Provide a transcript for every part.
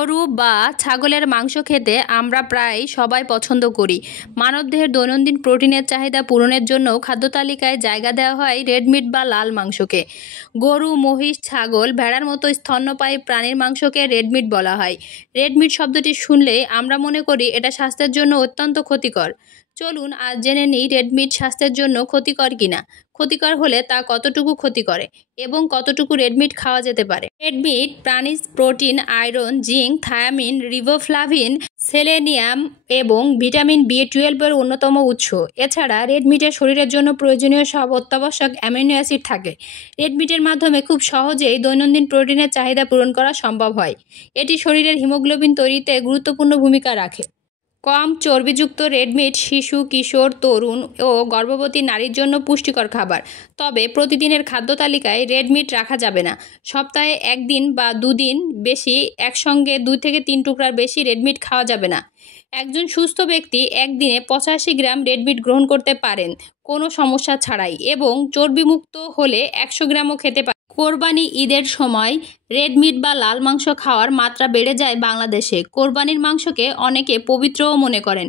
গরু বা ছাগলের মাংস খেতে আমরা প্রায় সবাই পছন্দ করি। মানবদেহের দৈনন্দিন প্রোটিনের চাহিদা পূরণের জন্যও খাদ্য তালিকায় জায়গা দেওয়া হয় রেড মিট বা লাল মাংসকে। গরু, মহিষ, ছাগল, ভেড়ার মতো স্তন্যপায়ী প্রাণীর মাংসকে রেড মিট বলা হয়। রেড মিট শব্দটি শুনলেই আমরা মনে করি এটা স্বাস্থ্যের জন্য অত্যন্ত ক্ষতিকর। চলুন আজ জেনে নিই রেড মিট স্বাস্থ্যের জন্য ক্ষতিকর কিনা, ক্ষতিকর হলে তা কতটুকু ক্ষতি করে এবং কতটুকু রেড মিট খাওয়া যেতে পারে। রেড মিট প্রাণীজ protein, iron, zinc, thymine, riboflavin, selenium এবং ভিটামিন B12 এর অন্যতম উৎস। এছাড়া রেড মিটে শরীরের জন্য প্রয়োজনীয় সব অত্যাবশ্যক অ্যামিনো অ্যাসিড থাকে। রেড মিটের মাধ্যমে খুব সহজেই দৈনন্দিন প্রোটিনের চাহিদা পূরণ করা সম্ভব হয়। এটি শরীরের হিমোগ্লোবিন তৈরিতে গুরুত্বপূর্ণ ভূমিকা রাখে। কম চর্বিযুক্ত রেড মিট শিশু, কিশোর, তরুণ ও গর্ভবতী নারীর জন্য পুষ্টিকর খাবার। তবে প্রতিদিনের খাদ্য তালিকায় রেড মিট রাখা যাবে না। সপ্তাহে একদিন বা দুদিন বেশি একসঙ্গে 2 থেকে 3 টুকরার বেশি রেড মিট খাওয়া যাবে না। একজন সুস্থ ব্যক্তি একদিনে 85 গ্রাম রেড মিট গ্রহণ করতে পারেন কোনো সমস্যা ছাড়াই এবং চর্বিমুক্ত হলে 100 গ্রামও খেতে পারেন। কোরবানি ঈদের সময় রেড মিট বা লাল মাংস খাওয়ার মাত্রা বেড়ে যায় বাংলাদেশে। কোরবানির মাংসকে অনেকে পবিত্রও মনে করেন।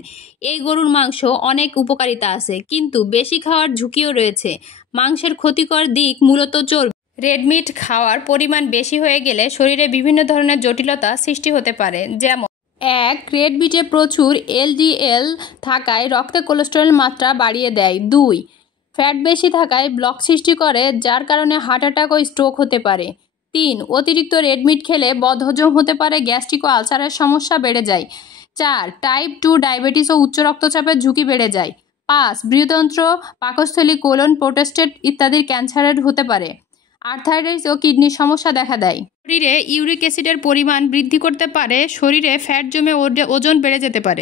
এই গরুর মাংস অনেক উপকারিতা আছে, কিন্তু বেশি খাওয়ার ঝুঁকিও রয়েছে। মাংসের ক্ষতিকর দিক মূলত চর্বি। রেড মিট খাওয়ার পরিমাণ বেশি হয়ে গেলে শরীরে বিভিন্ন ধরনের জটিলতা সৃষ্টি হতে পারে, যেমন 1. রেড মিটে প্রচুর LDL থাকায় রক্তে কোলেস্টেরল মাত্রা বাড়িয়ে দেয়। 2. ফ্যাট বেশি থাকায় ব্লক সৃষ্টি করে, যার কারণে হার্ট অ্যাটাক ও স্ট্রোক হতে পারে। 3. অতিরিক্ত রেড মিট খেলে বদহজম হতে পারে, গ্যাস্ট্রিক ও আলসারের সমস্যা বেড়ে যায়। 4. টাইপ 2 ডায়াবেটিস ও উচ্চ রক্তচাপের ঝুঁকি বেড়ে যায়। 5. বৃহদন্ত্র, পাকস্থলী, কোলন, প্রোস্টেট ইত্যাদির ক্যান্সারের হতে পারে। আর্থারাইটিস ও কিডনির সমস্যা দেখা দেয়। শরীরে ইউরিক অ্যাসিডের পরিমাণ বৃদ্ধি করতে পারে, শরীরে ফ্যাট জমে ওজন বেড়ে যেতে পারে।